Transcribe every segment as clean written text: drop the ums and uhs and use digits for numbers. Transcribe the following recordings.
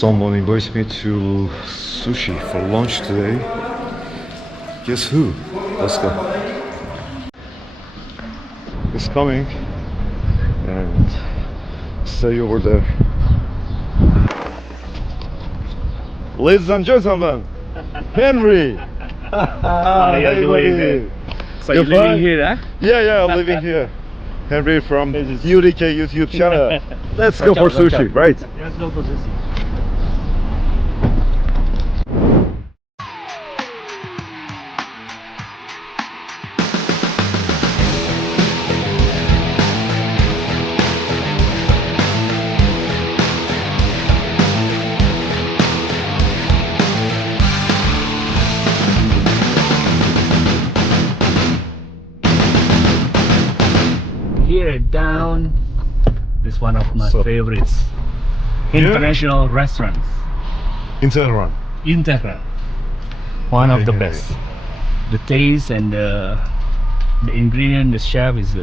Someone invited me to sushi for lunch today. Guess who? Let's go. It's coming and stay over there. Ladies and gentlemen, Henry! How are you doing? So you're living here, huh? Yeah, I'm living here. Henry from UDK YouTube channel. Let's go for sushi, right? Let's go for sushi. Here down is one of my favorites. International restaurants In Tehran. in Tehran. One of the best. The taste and the ingredient, the chef is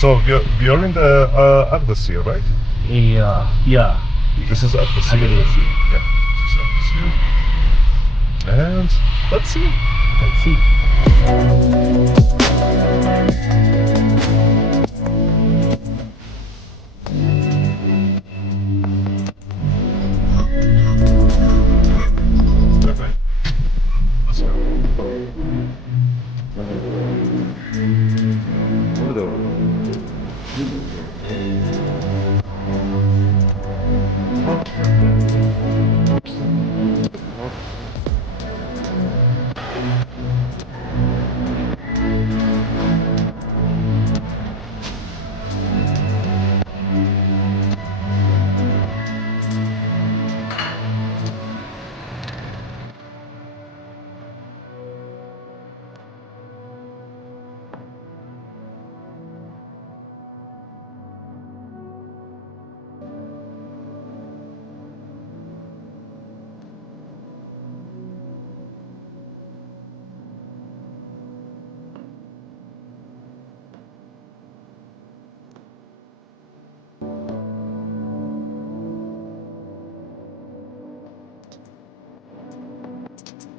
So you're in the Atlas, right? yeah. This is Atlas. I believe so. Yeah, this is Atlas. And let's see. Let's see. Okay. Let's go.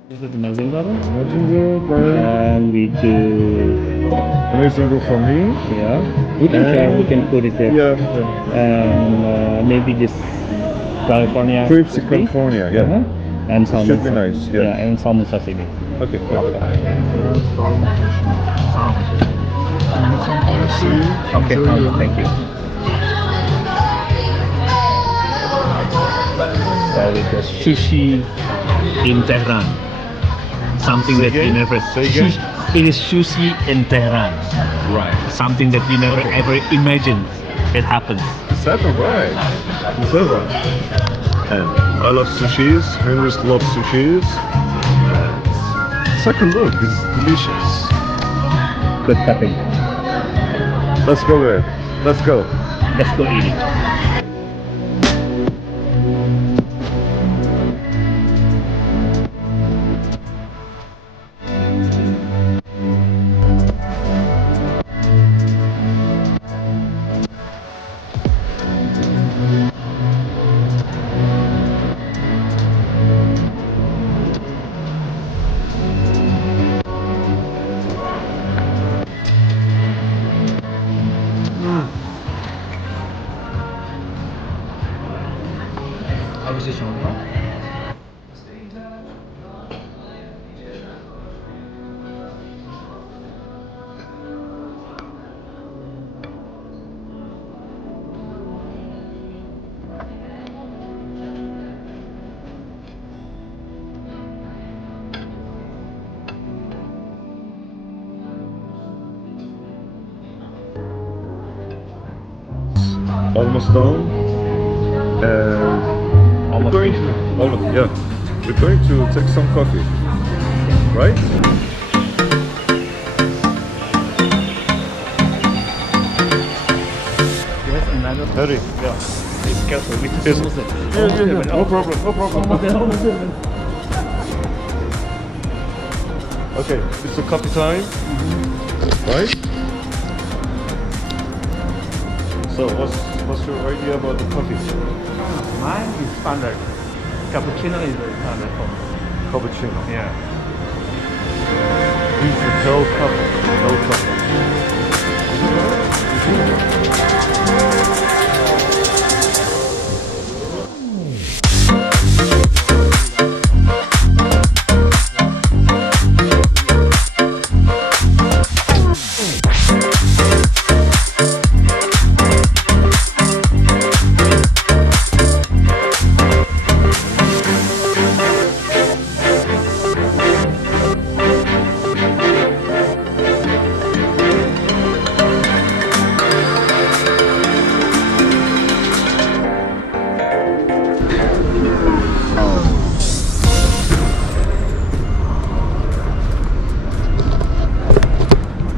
This is Milada. And we do. Amazing for me. Yeah. We can try. We can put it there. Yeah. And maybe this California. Crepes in California, yeah. And some. Should be nice, yeah. And some sashimi. Okay. Okay. Thank you. It is sushi in Tehran. Something that you never. Say again. It is sushi in Tehran. Right. Something that you never ever imagined it happens. Is that right? Is that right? And I love sushis. Henry's loves sushis. Take a look. It's delicious. Good cutting. Let's go there. Let's go. Let's go eat it. Almost done. Almost. Almost, yeah. We're going to take some coffee, right? Yes, another. Hurry. Yeah. Please careful. We Yes. almost there. Yeah. No problem. No problem. Almost there. Okay, it's a coffee time, right? So what's What's your idea about the coffee? Mine is standard. Cappuccino is the standard for me. Cappuccino. Yeah. It's a cold coffee. Cold coffee.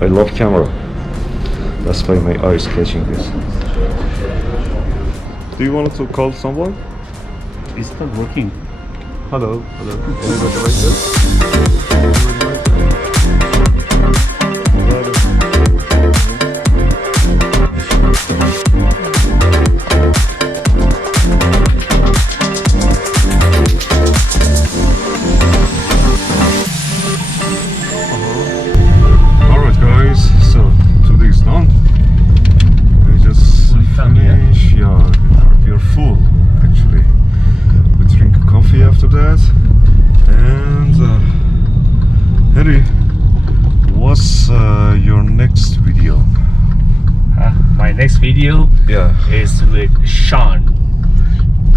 I love camera. That's why my eye is catching this. Do you want to call someone? It's not working. Hello. Hello. Anybody like this? Alright guys, so today is done. We just finish. Yeah, we're full actually. We drink coffee after that. And Harry, what's your next video? My next video is with Sean.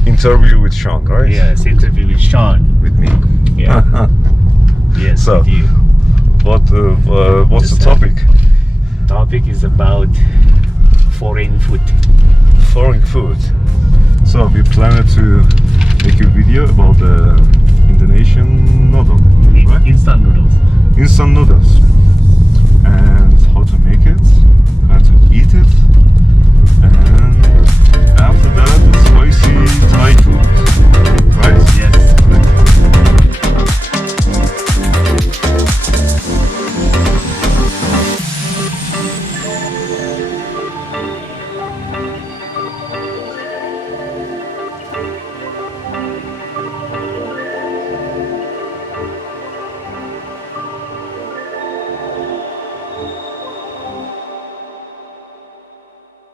Interview with Sean, right? Yes, interview with Sean. With me. Yeah. Yes, So, with you. What's the topic? Topic is about foreign food. Foreign food. So we planned to make a video about the Indonesian noodle, right? Instant noodles. Instant noodles and how to make it